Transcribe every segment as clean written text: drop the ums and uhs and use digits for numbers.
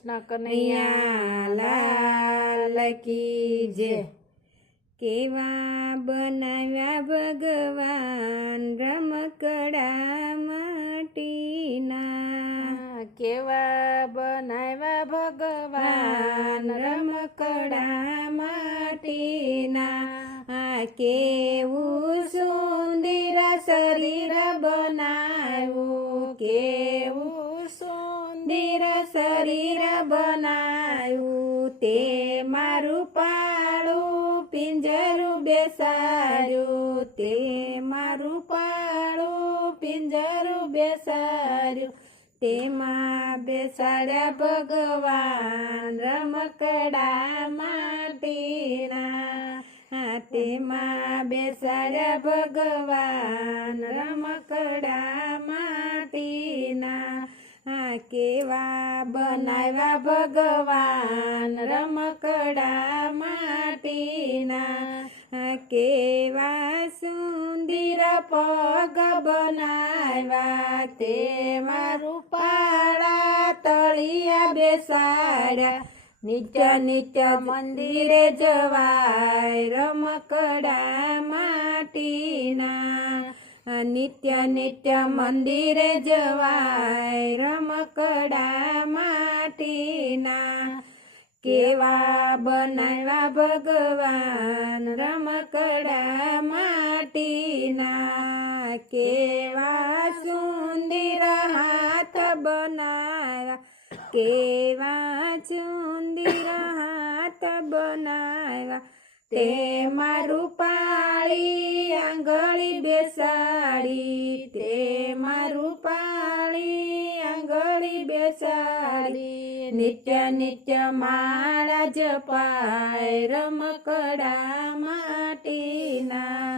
કૃષ્ણ કનૈયા લાલ કી જય। કેવા બનાવ્યા ભગવાન રમકડા માટીના, કેવા બનાવ્યા ભગવાન રમકડા માટીના। કેવું સુંદર શરીર બનાવ્યું, કેવું સુંદર શરીર બનાવ્યું। તે મારું પાળું પિંજરું બેસાડ્યું, તે મારું પાળું પિંજરું બેસાડ્યું। તેમાં બેસાડ્યા ભગવાન રમકડા માટીના, તેમાં બેસાડ્યા ભગવાન રમકડા માટીના। કેવા બનાવ્યા ભગવાન રમકડા માટીના, કેવા સુંદર પગ બનાવ્યા। તેમાં રૂપાળા તળિયા બેસાડ્યા। નિત્ય નિત્ય મંદિરે જવાય રમકડા માટીના, નિત્ય નિત્ય મંદિરે જવાય રમકડા માટીના। કેવા બનાવ્યા ભગવાન રમકડા માટીના, કેવા સુંદર હાથ બનાવ્યા। કેવા સુંદર હાથ બનાવ્યા। તેમાં રૂપાળી આંગળી બેસાડી, તેમાં રૂપાળી આંગળી બેસાડી। નિત્ય નિત્ય માળા જપાય રમકડા માટીના,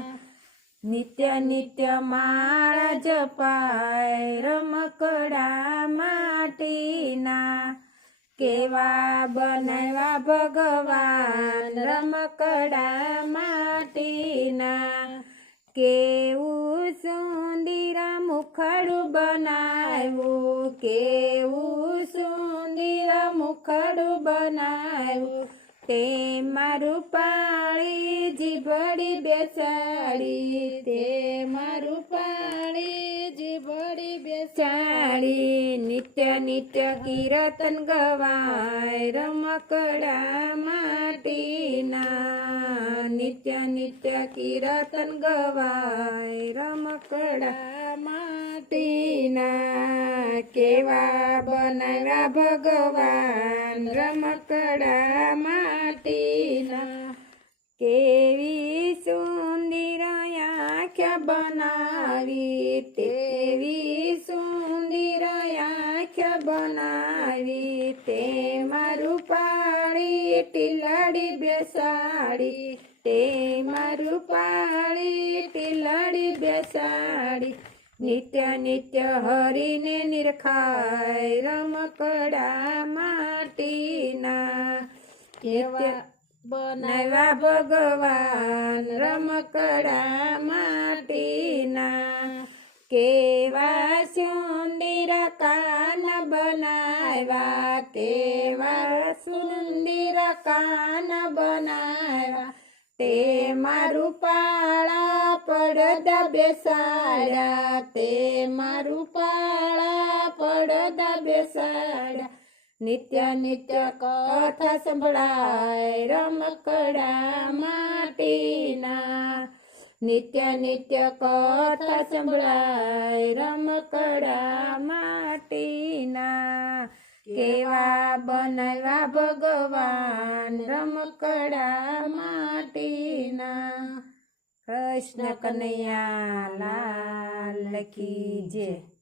નિત્ય નિત્ય માળા જપાય રમકડા માટીના। કેવા બનાવ્યા ભગવાન રમકડા માટીના, કેવું સુંદર મુખડું બનાવ્યું, કેવું સુંદર મુખડું બનાવ્યું। તેમાં રૂપાળી જીભડી બેસાડી, તેમાં રૂપાળી જીભડી બેસાડી। નિત્ય નિત્ય કીર્તન ગવાય રમકડા માટીના, નિત્ય નિત્ય કીર્તન ગવાય રમકડા માટીના। કેવા બનાવ્યા ભગવાન રમકડા માટીના, કેવી સુંદર આંખ બનાવી, તેવી સુંદર આંખ બનાવી। તેમાં રૂપાળી ટીલડી બેસાડી, તેમાં રૂપાળી ટીલડી બેસાડી। નિત્ય નિત્ય હરીને નિરખાય રમકડા માટીના, કેવા બનાવ્યા ભગવાન રમકડા માટીના। કેવા સુંદર કાન બનાવ્યા, તેવા સુંદર કાન બનાવ્યા। તેમાં રૂપાળા પડદા બેસાડ્યા, તેમાં રૂપાળા પડદા બેસાડ્યા। નિત્ય નિત્ય કથા સંભળાય રમકડા માટીના, નિત્ય નિત્ય કથા સંભળાય રમકડા માટીના। કેવા બનાવ્યા ભગવાન રમકડા માટીના। કૃષ્ણ કનૈયા લાલ કી જય।